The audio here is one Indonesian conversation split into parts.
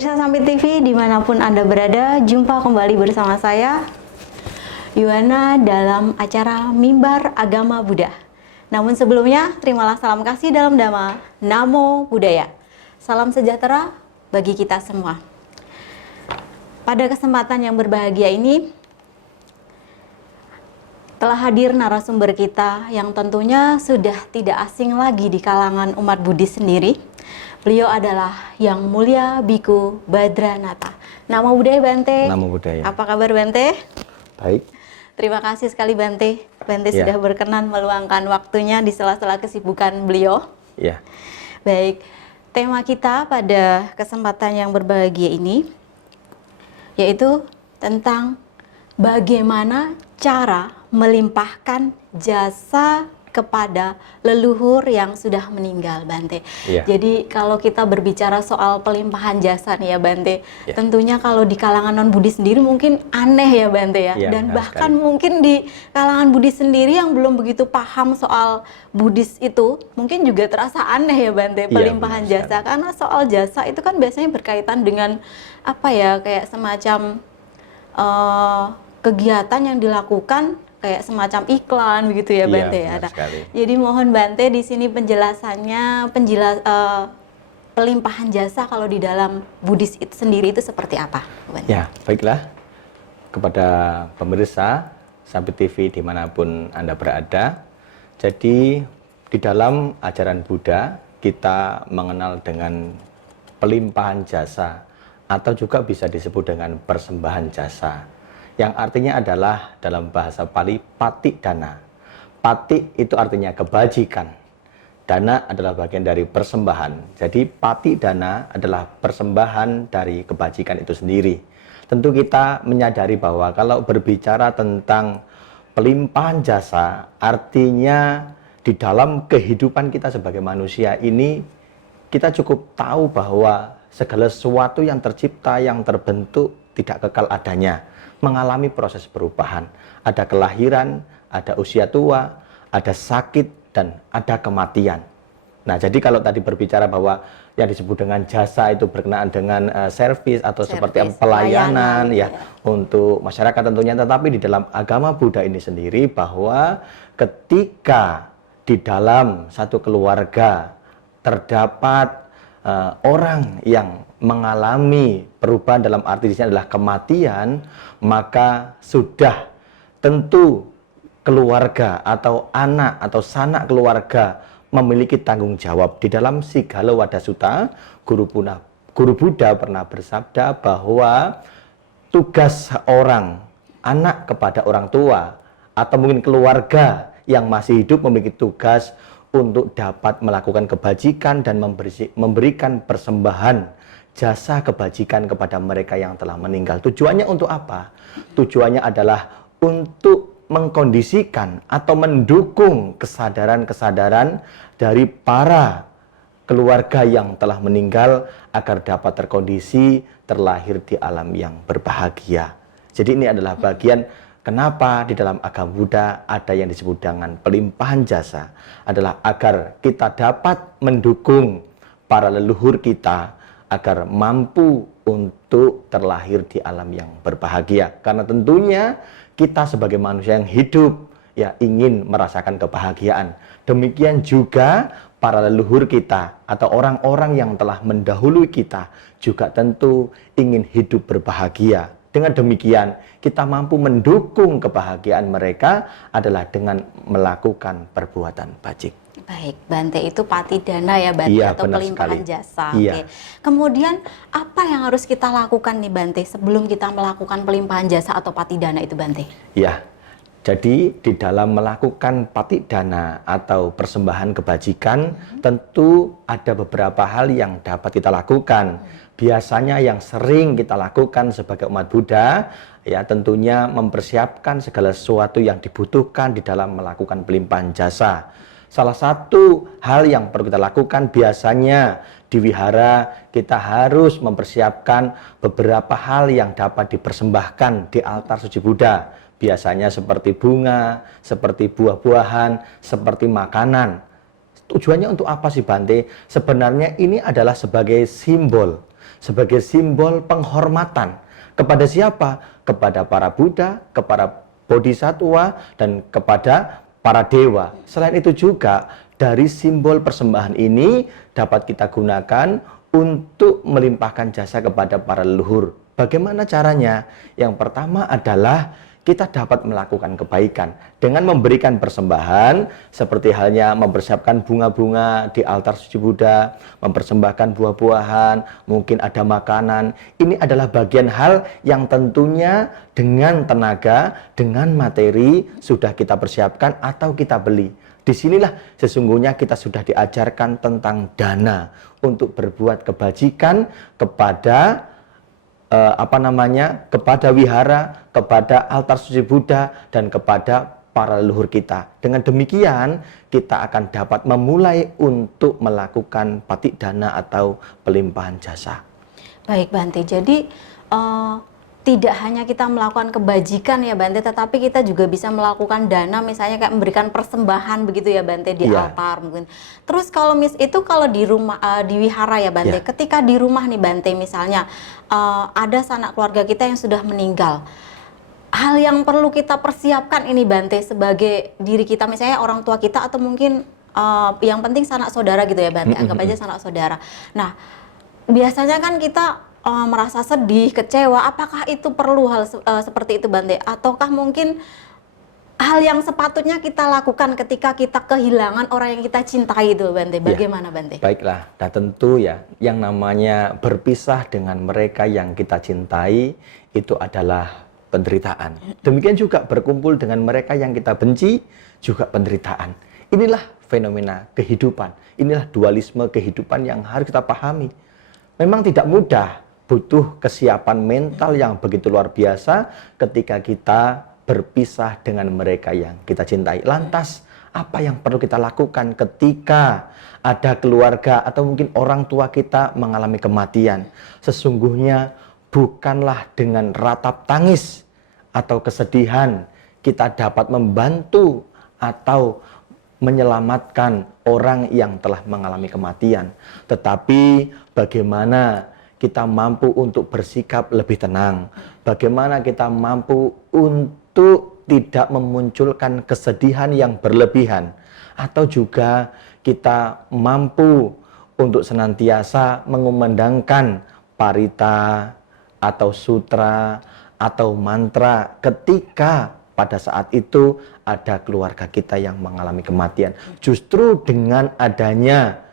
Pemirsa Sampit TV dimanapun Anda berada, jumpa kembali bersama saya Yuwana dalam acara Mimbar Agama Buddha. Namun sebelumnya, terimalah salam kasih dalam Dhamma, Namo Buddhaya. Salam sejahtera bagi kita semua. Pada kesempatan yang berbahagia ini, telah hadir narasumber kita yang tentunya sudah tidak asing lagi di kalangan umat Buddhis sendiri. Beliau adalah Yang Mulia Biku Badranata. Namo Buddhaya Bante. Namo Buddhaya. Apa kabar Bante? Baik. Terima kasih sekali Bante. Bante sudah berkenan meluangkan waktunya di sela-sela kesibukan beliau. Ya. Baik. Tema kita pada kesempatan yang berbahagia ini yaitu tentang bagaimana cara melimpahkan jasa kepada leluhur yang sudah meninggal, Bante. Ya. Jadi kalau kita berbicara soal pelimpahan jasa nih ya, Bante, tentunya kalau di kalangan non-Buddhis sendiri mungkin aneh ya, Bante ya. Dan bahkan mungkin di kalangan Buddhis sendiri yang belum begitu paham soal Buddhis itu, mungkin juga terasa aneh ya, Bante, pelimpahan jasa. Karena soal jasa itu kan biasanya berkaitan dengan apa ya, kayak semacam kegiatan yang dilakukan kayak semacam iklan begitu ya, Bante. Jadi mohon Bante di sini penjelasannya, pelimpahan jasa kalau di dalam Buddhis itu sendiri itu seperti apa, Bante? Ya, baiklah. Kepada pemirsa Sampit TV dimanapun Anda berada, jadi di dalam ajaran Buddha kita mengenal dengan pelimpahan jasa atau juga bisa disebut dengan persembahan jasa, yang artinya adalah dalam bahasa Pali patik dana. Patik itu artinya kebajikan. Dana adalah bagian dari persembahan. Jadi patik dana adalah persembahan dari kebajikan itu sendiri. Tentu kita menyadari bahwa kalau berbicara tentang pelimpahan jasa, artinya di dalam kehidupan kita sebagai manusia ini, kita cukup tahu bahwa segala sesuatu yang tercipta, yang terbentuk tidak kekal adanya, mengalami proses perubahan. Ada kelahiran, ada usia tua, ada sakit, dan ada kematian. Nah, jadi kalau tadi berbicara bahwa yang disebut dengan jasa itu berkenaan dengan servis atau seperti pelayanan ya untuk masyarakat tentunya, tetapi di dalam agama Buddha ini sendiri bahwa ketika di dalam satu keluarga terdapat orang yang mengalami perubahan dalam arti di sini adalah kematian, maka sudah tentu keluarga atau anak atau sanak keluarga memiliki tanggung jawab. Di dalam Sigala Wadasutta, Guru Buddha pernah bersabda bahwa tugas seorang anak kepada orang tua atau mungkin keluarga yang masih hidup memiliki tugas untuk dapat melakukan kebajikan dan memberikan persembahan jasa kebajikan kepada mereka yang telah meninggal. Tujuannya untuk apa? Tujuannya adalah untuk mengkondisikan atau mendukung kesadaran-kesadaran dari para keluarga yang telah meninggal agar dapat terkondisi terlahir di alam yang berbahagia. Jadi ini adalah bagian kenapa di dalam agama Buddha ada yang disebut dengan pelimpahan jasa, adalah agar kita dapat mendukung para leluhur kita agar mampu untuk terlahir di alam yang berbahagia. Karena tentunya kita sebagai manusia yang hidup ya ingin merasakan kebahagiaan. Demikian juga para leluhur kita atau orang-orang yang telah mendahului kita juga tentu ingin hidup berbahagia. Dengan demikian, kita mampu mendukung kebahagiaan mereka adalah dengan melakukan perbuatan bajik. Baik, Bante, itu patidana ya, Bante, atau pelimpahan jasa. Oke. Kemudian, apa yang harus kita lakukan nih, Bante, sebelum kita melakukan pelimpahan jasa atau patidana itu, Bante? Ya, jadi di dalam melakukan patidana atau persembahan kebajikan, tentu ada beberapa hal yang dapat kita lakukan. Biasanya yang sering kita lakukan sebagai umat Buddha, ya tentunya mempersiapkan segala sesuatu yang dibutuhkan di dalam melakukan pelimpahan jasa. Salah satu hal yang perlu kita lakukan biasanya di wihara, kita harus mempersiapkan beberapa hal yang dapat dipersembahkan di altar suci Buddha. Biasanya seperti bunga, seperti buah-buahan, seperti makanan. Tujuannya untuk apa sih, Bante? Sebenarnya ini adalah sebagai simbol sebagai simbol penghormatan. Kepada siapa? Kepada para Buddha, kepada Bodhisattva, dan kepada para dewa. Selain itu juga, dari simbol persembahan ini dapat kita gunakan untuk melimpahkan jasa kepada para leluhur. Bagaimana caranya? Yang pertama adalah kita dapat melakukan kebaikan dengan memberikan persembahan, seperti halnya mempersiapkan bunga-bunga di altar suci Buddha, mempersembahkan buah-buahan, mungkin ada makanan. Ini adalah bagian hal yang tentunya dengan tenaga, dengan materi sudah kita persiapkan atau kita beli. Disinilah sesungguhnya kita sudah diajarkan tentang dana untuk berbuat kebajikan kepada kepada wihara, kepada altar suci Buddha, dan kepada para leluhur kita. Dengan demikian, kita akan dapat memulai untuk melakukan patik dana atau pelimpahan jasa. Baik Bante, jadi tidak hanya kita melakukan kebajikan ya Bante, tetapi kita juga bisa melakukan dana, misalnya kayak memberikan persembahan begitu ya Bante di altar mungkin. Terus kalau kalau di rumah di wihara ya Bante, ketika di rumah nih Bante misalnya ada sanak keluarga kita yang sudah meninggal, hal yang perlu kita persiapkan ini Bante sebagai diri kita, misalnya orang tua kita atau mungkin yang penting sanak saudara gitu ya Bante, anggap aja sanak saudara. Nah, biasanya kan kita merasa sedih, kecewa, apakah itu perlu hal seperti itu Bante? Ataukah mungkin hal yang sepatutnya kita lakukan ketika kita kehilangan orang yang kita cintai itu Bante? Bagaimana Bante? Baiklah, nah tentu ya, yang namanya berpisah dengan mereka yang kita cintai itu adalah penderitaan. Demikian juga berkumpul dengan mereka yang kita benci juga penderitaan. Inilah fenomena kehidupan, inilah dualisme kehidupan yang harus kita pahami. Memang tidak mudah, butuh kesiapan mental yang begitu luar biasa ketika kita berpisah dengan mereka yang kita cintai. Lantas, apa yang perlu kita lakukan ketika ada keluarga atau mungkin orang tua kita mengalami kematian? Sesungguhnya bukanlah dengan ratap tangis atau kesedihan kita dapat membantu atau menyelamatkan orang yang telah mengalami kematian. Tetapi bagaimana kita mampu untuk bersikap lebih tenang, bagaimana kita mampu untuk tidak memunculkan kesedihan yang berlebihan, atau juga kita mampu untuk senantiasa mengumandangkan parita atau sutra atau mantra ketika pada saat itu ada keluarga kita yang mengalami kematian. Justru dengan adanya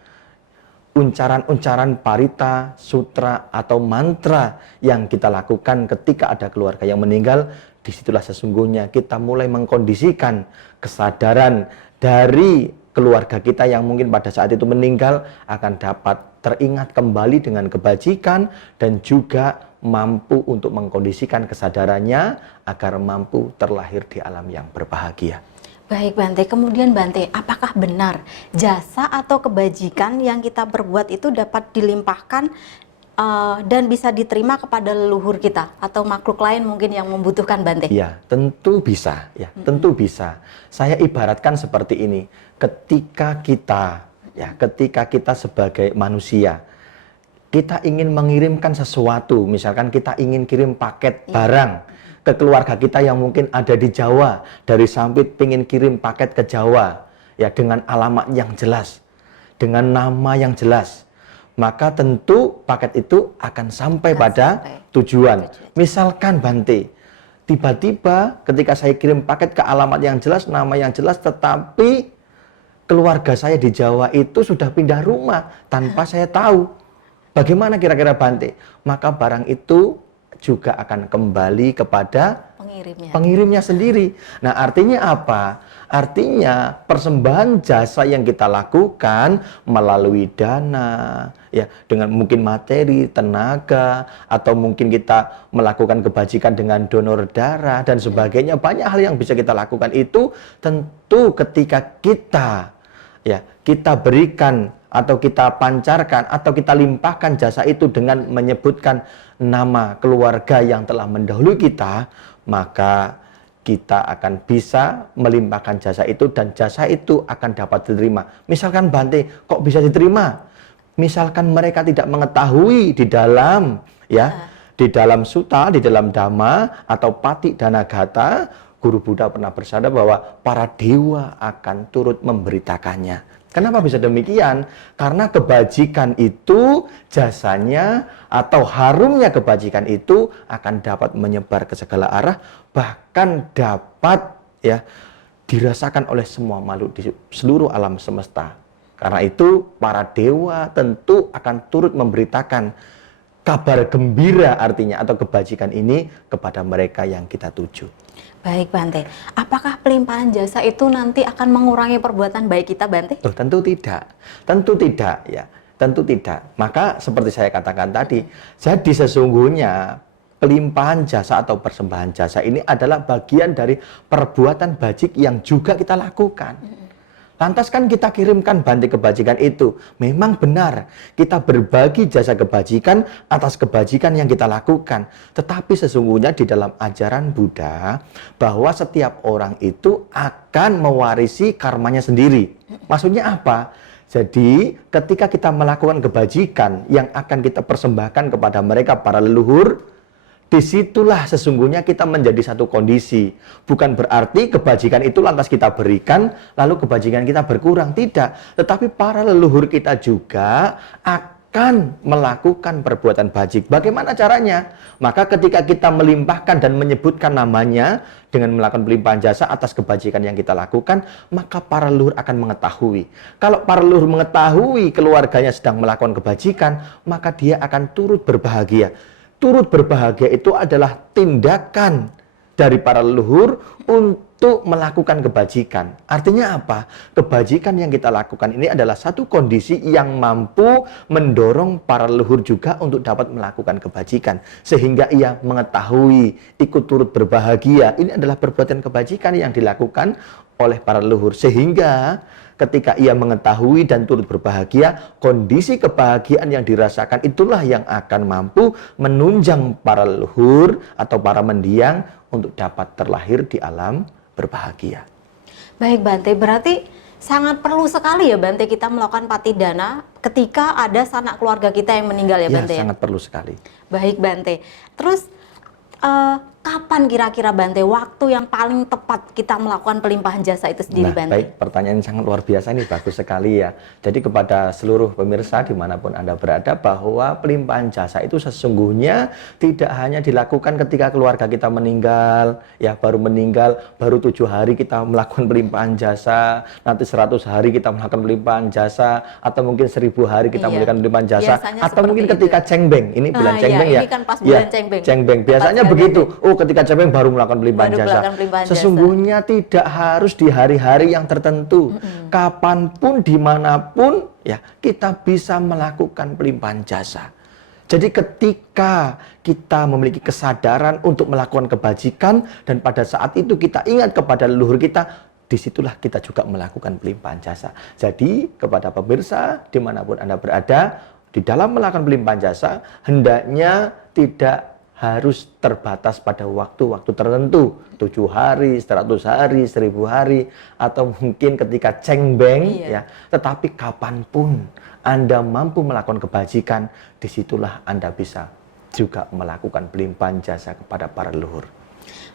uncaran-uncaran parita, sutra, atau mantra yang kita lakukan ketika ada keluarga yang meninggal, disitulah sesungguhnya kita mulai mengkondisikan kesadaran dari keluarga kita yang mungkin pada saat itu meninggal akan dapat teringat kembali dengan kebajikan dan juga mampu untuk mengkondisikan kesadarannya agar mampu terlahir di alam yang berbahagia. Baik Bante, kemudian Bante, apakah benar jasa atau kebajikan yang kita perbuat itu dapat dilimpahkan dan bisa diterima kepada leluhur kita atau makhluk lain mungkin yang membutuhkan Bante? Ya, tentu bisa. Ya, tentu bisa. Saya ibaratkan seperti ini, ketika kita sebagai manusia, kita ingin mengirimkan sesuatu, misalkan kita ingin kirim paket barang ke keluarga kita yang mungkin ada di Jawa, dari Sampit ingin kirim paket ke Jawa, ya dengan alamat yang jelas, dengan nama yang jelas, maka tentu paket itu akan sampai pada tujuan. Misalkan Bante, tiba-tiba ketika saya kirim paket ke alamat yang jelas, nama yang jelas, tetapi keluarga saya di Jawa itu sudah pindah rumah tanpa saya tahu. Bagaimana kira-kira Bante? Maka barang itu juga akan kembali kepada pengirimnya sendiri. Nah, artinya apa? Artinya persembahan jasa yang kita lakukan melalui dana, ya, dengan mungkin materi, tenaga, atau mungkin kita melakukan kebajikan dengan donor darah dan sebagainya. Banyak hal yang bisa kita lakukan itu tentu ketika kita berikan atau kita pancarkan atau kita limpahkan jasa itu dengan menyebutkan nama keluarga yang telah mendahului kita, maka kita akan bisa melimpahkan jasa itu dan jasa itu akan dapat diterima. Misalkan Bante, kok bisa diterima? misalkan mereka tidak mengetahui di dalam di dalam sutta, di dalam dhamma atau pati danagata, Guru Buddha pernah bersabda bahwa para dewa akan turut memberitakannya. Kenapa bisa demikian? Karena kebajikan itu, jasanya atau harumnya kebajikan itu akan dapat menyebar ke segala arah, bahkan dapat dirasakan oleh semua makhluk di seluruh alam semesta. Karena itu para dewa tentu akan turut memberitakan kabar gembira artinya atau kebajikan ini kepada mereka yang kita tuju. Baik Bante, apakah pelimpahan jasa itu nanti akan mengurangi perbuatan baik kita Bante? Oh, tentu tidak ya, tentu tidak. Maka seperti saya katakan tadi, jadi sesungguhnya pelimpahan jasa atau persembahan jasa ini adalah bagian dari perbuatan bajik yang juga kita lakukan. Lantas kan kita kirimkan Bante kebajikan itu. Memang benar, kita berbagi jasa kebajikan atas kebajikan yang kita lakukan. Tetapi sesungguhnya di dalam ajaran Buddha, bahwa setiap orang itu akan mewarisi karmanya sendiri. Maksudnya apa? Jadi ketika kita melakukan kebajikan yang akan kita persembahkan kepada mereka para leluhur, disitulah sesungguhnya kita menjadi satu kondisi. Bukan berarti kebajikan itu lantas kita berikan, lalu kebajikan kita berkurang. Tidak. Tetapi para leluhur kita juga akan melakukan perbuatan bajik. Bagaimana caranya? Maka ketika kita melimpahkan dan menyebutkan namanya dengan melakukan pelimpahan jasa atas kebajikan yang kita lakukan, maka para leluhur akan mengetahui. Kalau para leluhur mengetahui keluarganya sedang melakukan kebajikan, maka dia akan turut berbahagia. Turut berbahagia itu adalah tindakan dari para leluhur untuk melakukan kebajikan. Artinya apa? Kebajikan yang kita lakukan ini adalah satu kondisi yang mampu mendorong para leluhur juga untuk dapat melakukan kebajikan. Sehingga ia mengetahui, ikut turut berbahagia. Ini adalah perbuatan kebajikan yang dilakukan oleh para leluhur. Sehingga ketika ia mengetahui dan turut berbahagia, kondisi kebahagiaan yang dirasakan itulah yang akan mampu menunjang para leluhur atau para mendiang untuk dapat terlahir di alam berbahagia. Baik Bante, berarti sangat perlu sekali ya Bante kita melakukan patidana ketika ada sanak keluarga kita yang meninggal ya Bante? Ya, sangat perlu sekali. Baik Bante, terus kapan kira-kira Bante waktu yang paling tepat kita melakukan pelimpahan jasa itu sendiri Bante? Baik, pertanyaan sangat luar biasa ini, bagus sekali ya. Jadi kepada seluruh pemirsa dimanapun Anda berada, bahwa pelimpahan jasa itu sesungguhnya tidak hanya dilakukan ketika keluarga kita meninggal, baru 7 hari kita melakukan pelimpahan jasa, nanti 100 hari kita melakukan pelimpahan jasa, atau mungkin 1000 hari kita melakukan pelimpahan jasa, atau mungkin ketika Cengbeng, ini bulan Cengbeng ya. Ini kan pas bulan Cengbeng. Cengbeng, biasanya begitu. Ketika Cengbeng baru melakukan pelimpahan jasa. Sesungguhnya tidak harus di hari-hari yang tertentu. Kapanpun, dimanapun, ya kita bisa melakukan pelimpahan jasa. Jadi ketika kita memiliki kesadaran untuk melakukan kebajikan dan pada saat itu kita ingat kepada leluhur kita, disitulah kita juga melakukan pelimpahan jasa. Jadi kepada pemirsa dimanapun Anda berada, di dalam melakukan pelimpahan jasa hendaknya tidak harus terbatas pada waktu-waktu tertentu, 7 hari, 100 hari, 1000 hari, atau mungkin ketika Cengbeng, tetapi kapanpun Anda mampu melakukan kebajikan, disitulah Anda bisa juga melakukan pelimpahan jasa kepada para leluhur.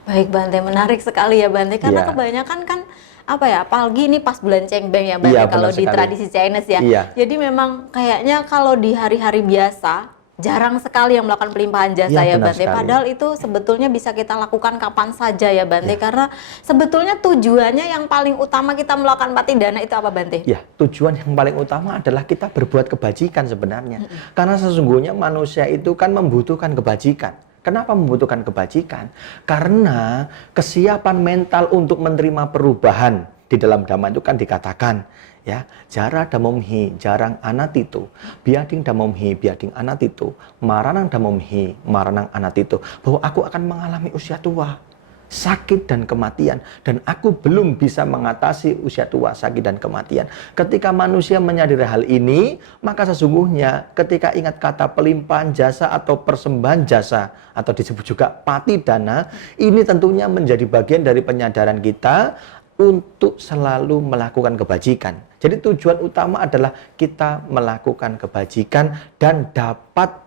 Baik Bante, menarik sekali ya Bante, karena kebanyakan kan apalagi ini pas bulan Cengbeng ya Bante, kalau di tradisi Chinese ya. Jadi memang kayaknya kalau di hari-hari biasa jarang sekali yang melakukan pelimpahan jasa ya Bante. Padahal itu sebetulnya bisa kita lakukan kapan saja ya Bante. Karena sebetulnya tujuannya yang paling utama kita melakukan patidana itu apa Bante? Ya, tujuan yang paling utama adalah kita berbuat kebajikan sebenarnya. Karena sesungguhnya manusia itu kan membutuhkan kebajikan. Kenapa membutuhkan kebajikan? Karena kesiapan mental untuk menerima perubahan di dalam dhamma itu kan dikatakan, ya, jara dhammamhi jarang anatito, biading dhammamhi biading anatito, maranang dhammamhi maranang anatito, bahwa aku akan mengalami usia tua, sakit dan kematian, dan aku belum bisa mengatasi usia tua, sakit dan kematian. Ketika manusia menyadari hal ini, maka sesungguhnya ketika ingat kata pelimpahan jasa atau persembahan jasa, atau disebut juga patidana, ini tentunya menjadi bagian dari penyadaran kita untuk selalu melakukan kebajikan. Jadi tujuan utama adalah kita melakukan kebajikan dan dapat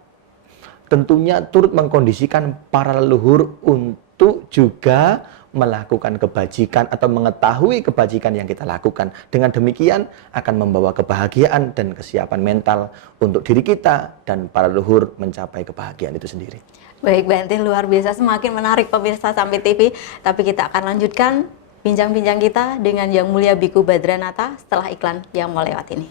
tentunya turut mengkondisikan para leluhur untuk juga melakukan kebajikan atau mengetahui kebajikan yang kita lakukan. Dengan demikian akan membawa kebahagiaan dan kesiapan mental untuk diri kita dan para leluhur mencapai kebahagiaan itu sendiri. Baik Bante, luar biasa, semakin menarik pemirsa Sampit TV. Tapi kita akan lanjutkan bincang-bincang kita dengan Yang Mulia Biku Badranata setelah iklan yang mau lewat ini.